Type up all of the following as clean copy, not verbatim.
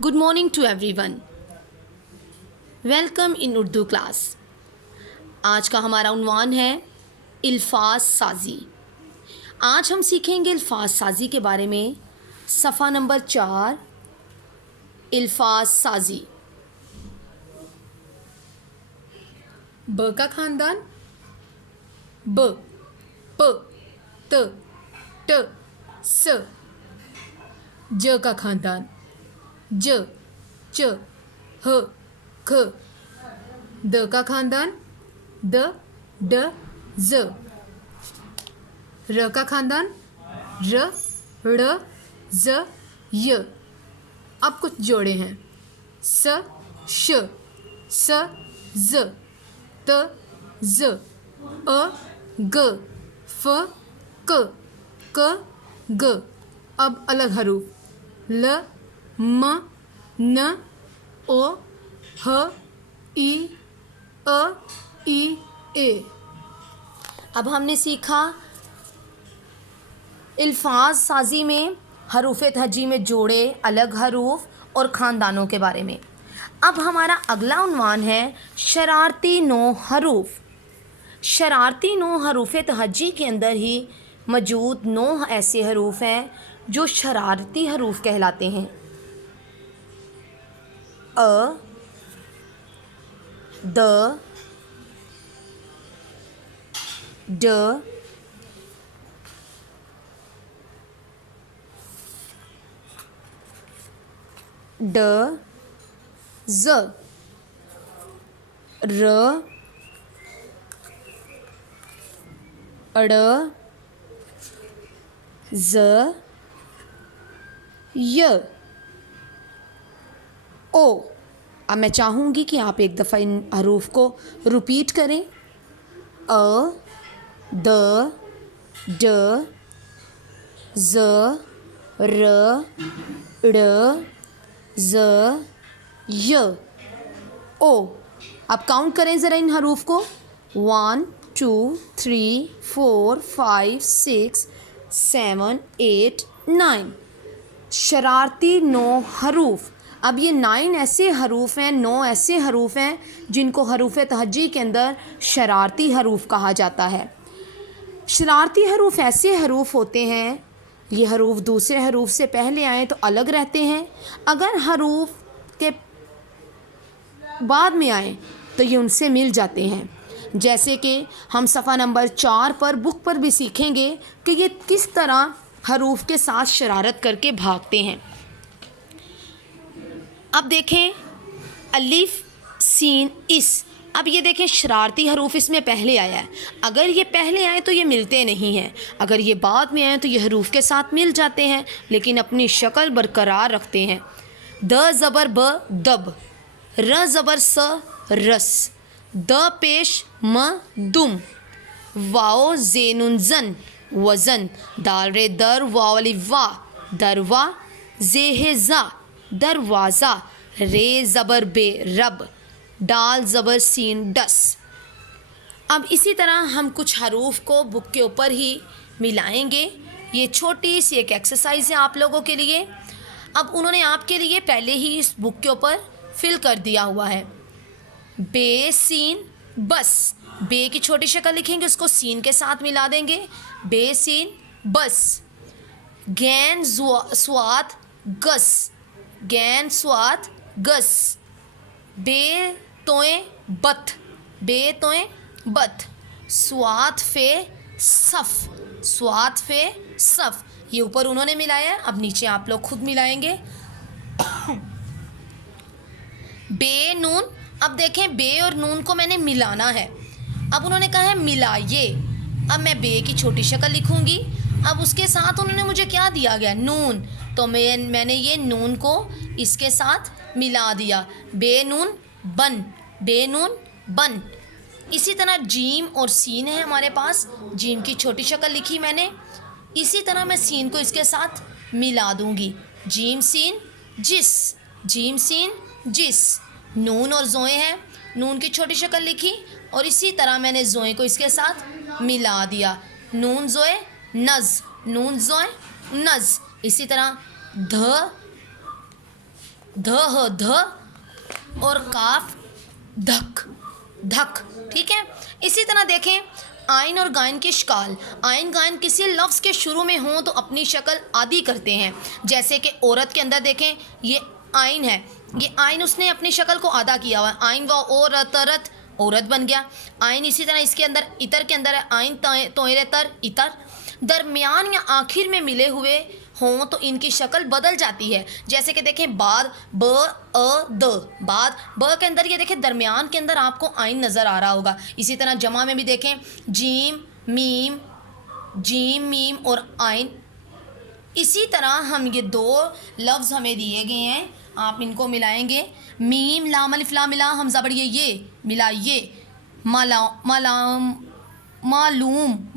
Good morning to everyone. Welcome in Urdu class. आज का हमारा उन्वान है अल्फाज साजी। आज हम सीखेंगे अल्फाज साजी के बारे में। सफ़ा नंबर 4, अल्फाज साजी। ब का ख़ानदान ब, प, त, ट, स। ज का ख़ानदान ज, च, ह, ख। द का ख़ानदान द, ड, ज़। र का ख़ानदान र, ड़, ज़, य। अब कुछ जोड़े हैं स, श, स, ज़, त, ज़, अ, ग, फ, क, ग। अब अलग हरूफ ल, म, न, ओ, ह, ई, अ, ई, ए। अब हमने सीखा अल्फाज साजी में हरूफ तहजी में जोड़े, अलग हरूफ और ख़ानदानों के बारे में। अब हमारा अगला उन्वान है शरारती नो हरूफ। शरारती नो हरूफ तहजी के अंदर ही मौजूद 9 ऐसे हरूफ हैं जो शरारती हरूफ कहलाते हैं। अ, द, ड, ड, ज़, र, अड़, ज़, य, ओ। अब मैं चाहूँगी कि आप एक दफ़ा इन हरूफ को रिपीट करें। अ, द, ड, ज़, र, ड़, ज़, य, ओ। अब काउंट करें ज़रा इन हरूफ को। 1 2 3 4 5 6 7 8 9। शरारती 9 हरूफ। अब ये 9 ऐसे हरूफ हैं, 9 ऐसे हरूफ हैं जिनको हरूफ तहजी के अंदर शरारती हरूफ कहा जाता है। शरारती हरूफ ऐसे हरूफ होते हैं, ये हरूफ दूसरे हरूफ से पहले आए तो अलग रहते हैं, अगर हरूफ के बाद में आए तो ये उनसे मिल जाते हैं। जैसे कि हम सफ़ा नंबर 4 पर बुक पर भी सीखेंगे कि ये किस तरह हरूफ के साथ शरारत करके भागते हैं। अब देखें अलिफ, सीन, इस। अब ये देखें शरारती हरूफ इसमें पहले आया है। अगर ये पहले आए तो ये मिलते नहीं हैं, अगर ये बाद में आए तो ये हरूफ के साथ मिल जाते हैं लेकिन अपनी शक्ल बरकरार रखते हैं। द ज़बर ब, दब। र ज़बर स, रस। द पेश म, दुम। वाओ ज़ेनुन ज़न, वज़न। दाल रे दर, वाव अलिफ वा, दरवा। ज़े ज़ा, दरवाज़ा। रे ज़बर बे, रब। डाल ज़बर सीन, डस। अब इसी तरह हम कुछ हरूफ को बुक के ऊपर ही मिलाएंगे। ये छोटी सी एक एक्सरसाइज है आप लोगों के लिए। अब उन्होंने आपके लिए पहले ही इस बुक के ऊपर फिल कर दिया हुआ है। बे, सीन, बस। बे की छोटी शक्ल लिखेंगे, उसको सीन के साथ मिला देंगे। बे, सीन, बस। गैन, स्वात, गस। गैन, स्वात, गस। बे, तोए, बत। बे, तोए, बत। स्वात, फे, सफ़। स्वात, फे, सफ़। ये ऊपर उन्होंने मिलाया है, अब नीचे आप लोग खुद मिलाएंगे। बे, नून। अब देखें बे और नून को मैंने मिलाना है। अब उन्होंने कहा है मिलाइए। अब मैं बे की छोटी शक्ल लिखूंगी। अब उसके साथ उन्होंने मुझे क्या दिया गया, नून, तो मैंने ये नून को इसके साथ मिला दिया। बे नून बन, बे नून बन। इसी तरह जीम और सीन है हमारे पास। जीम की छोटी शक्ल लिखी मैंने, इसी तरह मैं सीन को इसके साथ मिला दूंगी। जीम सीन, जिस। जीम सीन, जिस। नून और जोए हैं, नून की छोटी शक्ल लिखी और इसी तरह मैंने जोए को इसके साथ मिला दिया। नून जोए, नज़। नून जोए, नज़। इसी तरह ध, ध ह ध और काफ धक धक। ठीक है, इसी तरह देखें आइन और गायन के शिकाल। आइन गायन किसी लफ्ज़ के शुरू में हों तो अपनी शक्ल आदि करते हैं। जैसे कि औरत के अंदर देखें ये आइन है, ये आइन उसने अपनी शक्ल को आधा किया हुआ है। आइन व औरत रत, औरत बन गया। आइन इसी तरह इसके अंदर इतर के अंदर है आइन तोयरे तर इतर। दरमियान या आखिर में मिले हुए हों तो इनकी शक्ल बदल जाती है। जैसे कि देखें बाद ब अ द, बाद ब के अंदर ये देखें दरमियान के अंदर आपको आइन नज़र आ रहा होगा। इसी तरह जमा में भी देखें जीम मीम और आइन। इसी तरह हम ये दो लफ्ज़ हमें दिए गए हैं, आप इनको मिलाएंगे। मीम लाम अलिफ ला मिला हमज़ा बड़िए ये मिला ये मालूम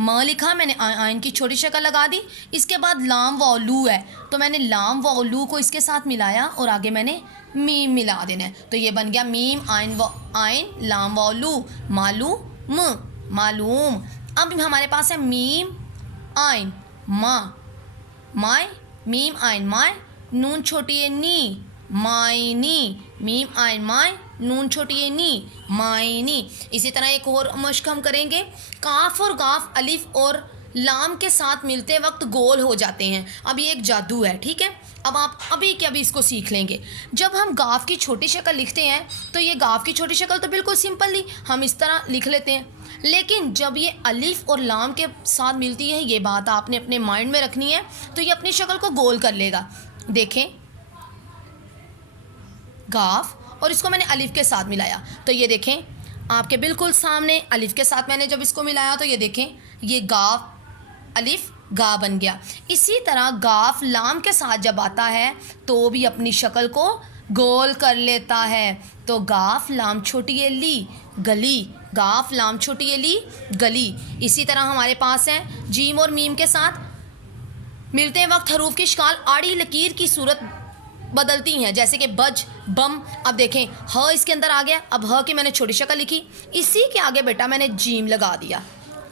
म लिखा मैंने, आइन की छोटी शक्ल लगा दी। इसके बाद लाम वॉलू है तो मैंने लाम वॉलू को इसके साथ मिलाया और आगे मैंने मीम मिला देना है। तो ये बन गया मीम आइन लाम वॉलू मालूम। अब हमारे पास है मीम आइन माय, मीम आइन माय, नून छोटी है नी मायनी, मीम आइन माय, नून छोटी है नी मायनी। इसी तरह एक और मश्क हम करेंगे। काफ और गाफ अलिफ और लाम के साथ मिलते वक्त गोल हो जाते हैं। अब ये एक जादू है, ठीक है। अब आप अभी के अभी इसको सीख लेंगे। जब हम गाफ की छोटी शक्ल लिखते हैं तो ये गाफ की छोटी शक्ल तो बिल्कुल सिंपल ही हम इस तरह लिख लेते हैं, लेकिन जब ये अलिफ और लाम के साथ मिलती है, ये बात आपने अपने माइंड में रखनी है, तो ये अपनी शक्ल को गोल कर लेगा। देखें गाफ और इसको मैंने अलिफ के साथ मिलाया तो ये देखें आपके बिल्कुल सामने अलिफ के साथ मैंने जब इसको मिलाया तो ये देखें ये गाफ अलिफ गा बन गया। इसी तरह गाफ लाम के साथ जब आता है तो भी अपनी शक्ल को गोल कर लेता है। तो गाफ लाम छोटी ए ली गली, गाफ लाम छोटी ए ली गली। इसी तरह हमारे पास है जीम और मीम के साथ मिलते वक्त हरूफ की शक्ल आड़ी लकीर की सूरत बदलती हैं। जैसे कि बज बम। अब देखें ह इसके अंदर आ गया, अब ह की मैंने छोटी शक्ल लिखी, इसी के आगे बेटा मैंने जीम लगा दिया,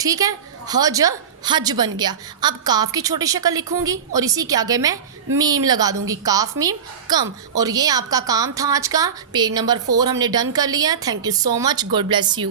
ठीक है, हज हज बन गया। अब काफ की छोटी शक्ल लिखूंगी और इसी के आगे मैं मीम लगा दूंगी, काफ मीम कम। और ये आपका काम था आज का। पेज नंबर 4 हमने डन कर लिया है। Thank you so much, God bless you.